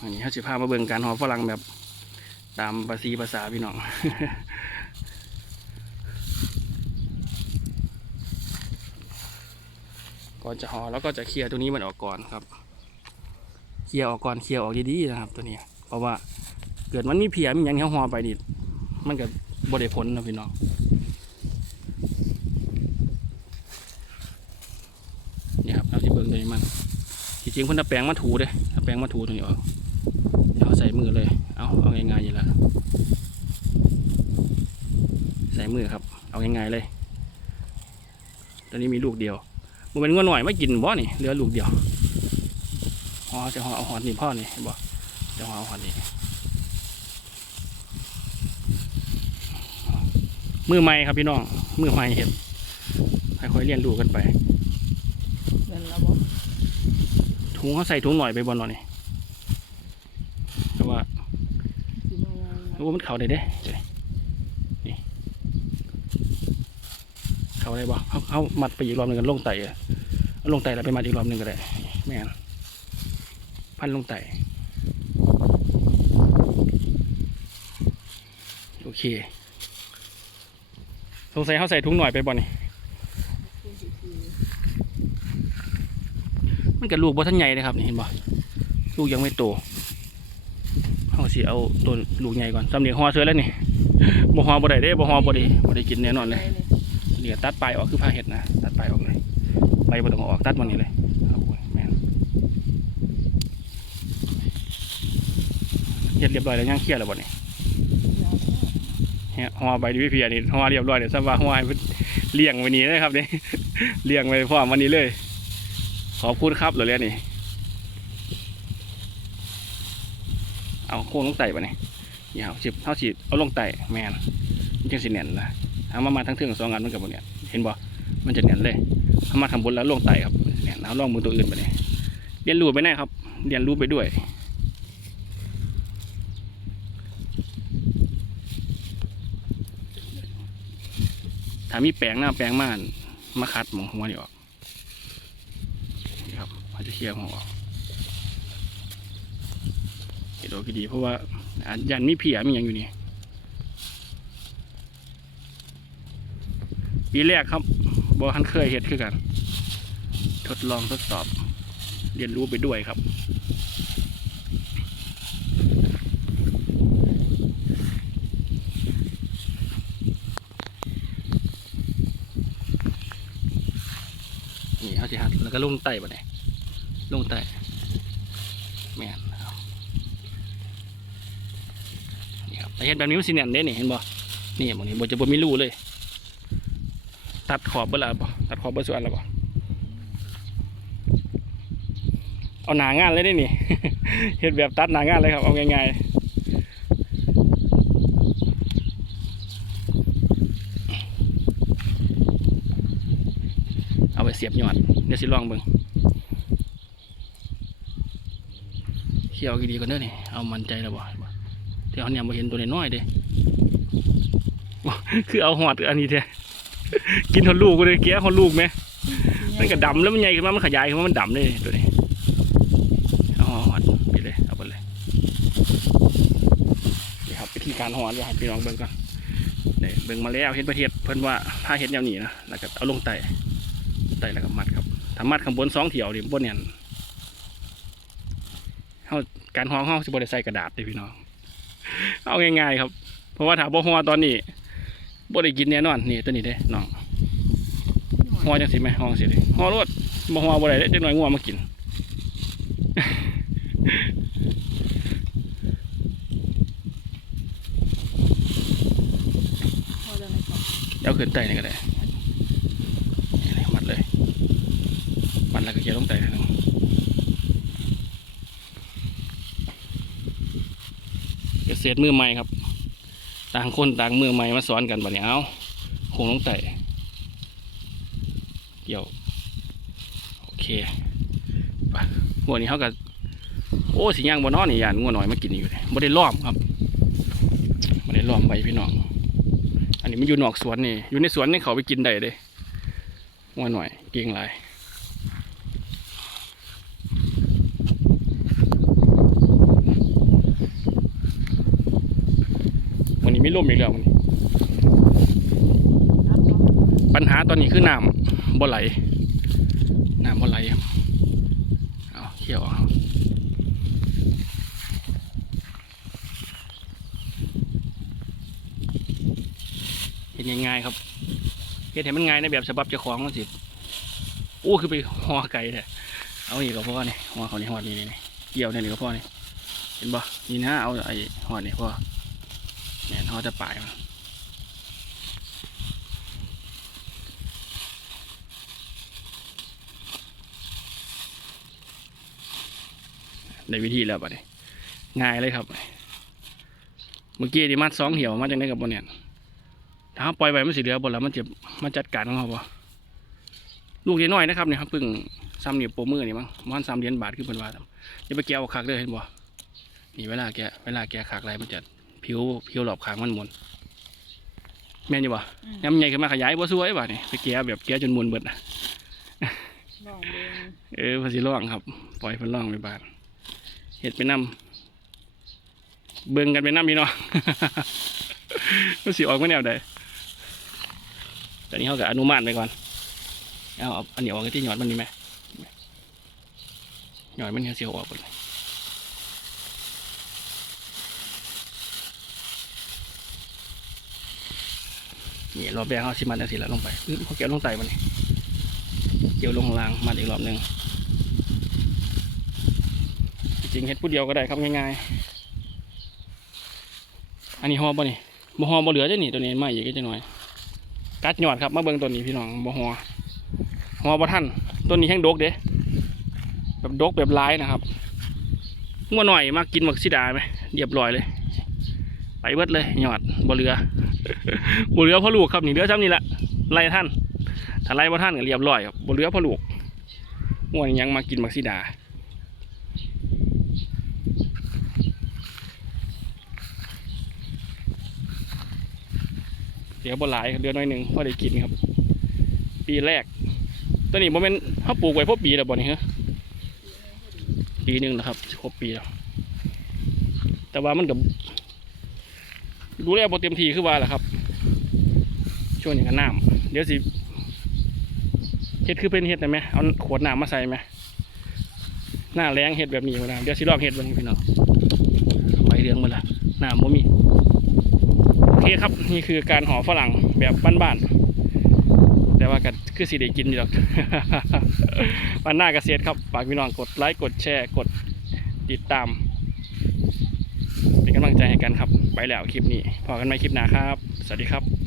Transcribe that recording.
อันนี้เขาสิพามาเบิ่งการห่อฝรั่งแบบตามภาษีภาษาพี่น้องก่อนจะห่อแล้วก็จะเคลียร์ตัวนี้มันออกก่อนครับ เคลียร์ออกก่อนเคลียร์ออกดีๆนะครับ ตัวนี้ เพราะว่าเกิดมันมีเพียมีหยังที่เขาห่อไปนี่มันก็บริผลนะพี่น้องนี่ครับเราจะเบิ่งตัวนี้มันจริงเพิ่นเอาแปรงมาถูเด้เอาแปรงมาถูตัวนี้ออก ใส่มือเลย เอาเอาง่ายๆอยู่แล้วใส่มือครับ เอาง่ายๆเลยตัวนี้มีลูกเดียวมันเป็นงัวหน่อยไม่กินบ่นี่เหลือลูกเดียวอ๋อจะห่อเอาหอนนี่พ่อนี่เห็นบ่จะห่อเอาหอนนี่มือใหม่ครับพี่น้อง มือใหม่เห็นค่อยๆเรียนรู้กันไปเงินแล้วบ่ถุงเขาใส่ถุงหน่อยไปบอลหน่อยนี่แต่ว่า สิมาว่า โอ้มันเขาได้เด้เจ้นี่เขาได้บ่เขาเขามัดไปอีกรอบหนึ่งกันลงไตอะลงไตแล้วไปมัดอีกรอบหนึ่งก็ได้แม่นพันลงไตโอเคสงสัยเขาใส่ถุงหน่อยไปบ่นี่ผู้สิคือมันกับลูกบ่ทันใหญ่เลยครับนี่เห็นบ่ลูกยังไม่โต เขาสิเอาตัวลูกใหญ่ก่อนสำเนียงฮอเสือแล้วนี่บ่ฮอบ่ได้เด้บ่ฮอบ่ได้บ่ได้กินแน่นอนเลยเดี๋ยตัดปลายออกคือผ้าเห็ดนะตัดปลายออกเลยใบบ่ต้องออกตัดมันนี่เลยเอาไว้แม่นเฮ็ดเรียบร้อยแล้วย่างเคลียร์แล้วบ่นี่ยาวเฮียห่อใบดีวิเพียนี่ห่อเรียบร้อยเดี๋ยวซัว่าห่อให้เพิ่นเลี้ยงว้นี่นะครับเนี่ยเลี้ยงไว้พร้อมวันนี้เลย ขอบคุณครับเหรอเรียนี่ เอาโค้งลงไต่บ่นี่นี่เอาสิบเท่าสิเอาลงไต่แม่นมันจังสิแน่นนะเอามามาทั้งเทืองสองอันมันกับบ่เนี่ยเห็นบ่มันจะแน่นเลยเอามาข้าบนแล้วลงไต่ครับแน่นเอาลองมือตัวอื่นไปเลยเรียนรู้ไปแน่ครับเรียนรู้ไปด้วยถ้ามีแปลงหน้าแปลงม่านมาคัดหมองหัวนี่ออกนี่ครับเขาจะเคลียร์หัวออก ดโอเคดีเพราะว่ายันมีเพียมีอย่างอยู่นี่ปีแรกครับบอทันเคยเห็ดคือกัน ทดลองทดสอบ เรียนรู้ไปด้วยครับนี่เขาจะหัดแล้วก็ลงไต่ปะเนี่ยลงไต่แม่นครับนี่ครับ แต่เห็นแบบนี้มันสิแน่นเด้นี่เห็นบ่นี่บางนี้บ่จะบ่มีรูเลย ตัดขอบเบละบ่ตัดขอบเบดส่วนและบ่เอาหนางานเลยได้นี่เฮ็ดแบบตัดหนางานเลยครับเอาง่ายๆเอาไปเสียบยอดเดี๋ยวสิลองเบิ่งเขี่ยวดีๆกันเด้อนี่ เอามันใจแล้วบ่ วเนี่ยมาเห็นตัวน้อยเด้คือเอาหอดอันนี้แท้กินหอดลูกก็เลยเกี้ยหอดลูกไหมมันก็ดำแล้วมันใหญ่ขึ้นมามันขยายขึ้นมามันดำเลยตัวนี้เอาหอดไปเลยเอาไปเลยนี่ครับวิธีการหอดเลยครับพี่น้องเบิ่งก่อนเนี่ยเบิ่งมาแล้วเห็นประเทศเพิ่นว่าถ้าเห็ดแนวนี้นะแล้วก็เอาลงไตไตแล้วก็มัดครับถ้ามัดข้างบนสองเถี่ยวดิบนเนี่ยเฮาการห้องเฮาสิบ่ได้ใส่กระดาษเด้พี่น้อง เอาง่ายๆครับ เพราะว่าถ้าบ่ฮ้อตอนนี้บ่ได้กินแน่นอนนี่ตัวนี้เด้น้องห่อจังสิไหมห่อจังสิเลยห่อรถบ่ห่อบ่ได้เด็กน้อยงัวมากินพอจะไหนก่อนเดี๋ยวขึ้นไตนี่ก็ได้มัดเลย มัดแล้วก็เกี่ยวลงไตทีนึงเก ษตรมือใหม่ครับ ต่างคนต่างมือใหม่มาสอนกันบัดนี้เอาโคงลงไตเกี่ยว โอเคไปหัวนี้เขาก็โอ้สิย่างบนนอนนี่ยานงัวหน่อยมากินอยู่เลยบ่ได้ล้อมครับบ่ได้ล้อมไว้พี่น้อง อันนี้มันอยู่นอกสวนนี่ อยู่ในสวนนี่เขาไปกินได้เลยงัวหน่อยเก่งหลาย มี ลมอีกแล้วปัญหาตอนนี้คือน้ำบ่ไหลน้ำบ่ไหลเอาเขี่ยวเห็นง่ายๆครับเห็นเห็นมันง่ายในแบบฉบับเจ้าของมันสิโอ้คือไปห่อไก่แท้เอาอีกก็พ่อนี่ห่อเขานี่ห่อนี่นี่เกี่ยวนี่นี่ก็พ่อนี่เห็นบ่นี่นะเอาไอ้ห่อนี่พ่อ เนี่ยห่อจะปลายมันในวิธีแล้วบัดนี้ง่ายเลยครับ เมื่อกี้ที่มัดสองเหี่ยวมาจากไหนกับบนเนี่ยถ้าปล่อยไปมันสิเหลือบนแล้วมันจะมาจัดการของเขาบ่ลูกเล็กน้อยนะครับเนี่ยครับเพิ่งซ้ำเหนียวโปมือนี่มั้งมันซ้ำเหรียญบาทขึ้นเป็นว่าจะไปแกะเอาคักเลยเห็นบ่นี่เวลาแกะเวลาแกะคักอะไรมันจะ ผิวผิวหลอบขางมันหมุนแม่นอยู่บ่อืมย้ำใหญ่ขึ้นมาขยายบ่สวยบ่นี่ไปแกะแบบแกะจนหมุนเบิดนะลองเบิ่งเออภาษีร่องครับ ปล่อยเพิ่นร่องไปบ้านเห็ดไปนำเบิ่งกันไปนำพี่น้องมันสิออกมาแนวใดแต่นี้เขาก็อนุมานไปก่อนเอาเอาอันนี้ออกที่หยอดมันนี่ไหมหยอดมันเนี่ยเสียวออกหมดเลย นี่รอบแรกเขาสิมันเอาสิละลงไปเขาเกี่ยวลงไตมันนี่เกี่ยวลงข้างล่างมันอีกรอบหนึ่งจริงเฮ็ดผู้เดียวก็ได้ครับง่ายๆอันนี้หอบ่นี่บ่หอบ่เหลือเด้นี่ตัวนี้มาอีกจังหน่อย กัดยอดครับมาเบิ่งตัวนี้พี่น้องบ่หอหอบ่ทันตัวนี้แห้งดกเด้แบบดกแบบร้ายนะครับงัวหน่อยมากินหมักซิดาไหมเรียบร้อยเลย ไปเบิดเลยหยอดบ่เหลือ บ่เหลือพ่อลูกครับนี่เหลือซ้ำนี่ละไล่ท่านถ้าไล่บ่ท่านก็เรียบร้อยครับบ่เหลือพ่อลูกงัวนี่ยังมากินมักซิดาเดี๋ยวบ่หลายเดือนน้อยหนึ่งพอได้กินครับ ปีแรกตัวนี้โมเมนต์เขาปลูกไว้พอปีแล้วบ่นี่เหรอปีหนึ่งนะครับครบปีแล้วแต่ว่ามันกับ ดูแลบ่เต็มที่คือว่าแหละครับ ช่วงนี้ก็น้ำเดี๋ยวสิเฮ็ดคือเป็นเฮ็ดได้ไหมเอาขวดน้ำมาใส่ไหมหน้าแรงเฮ็ดแบบนี้ก็ได้เดี๋ยวสิลองเฮ็ดบิ่งพี่น้องไปเรื่องมันละน้ำบ่มีโอเคครับนี่คือการห่อฝรั่งแบบบ้านๆแต่ว่าก็คือสิได้กินอยู่หรอกวันหน้าเกษตรครับฝากพี่น้องกดไลค์กดแชร์กดติดตาม เป็นกำลังใจให้กันครับ ไปแล้วคลิปนี้พอกันไหมคลิปหน้าครับ สวัสดีครับ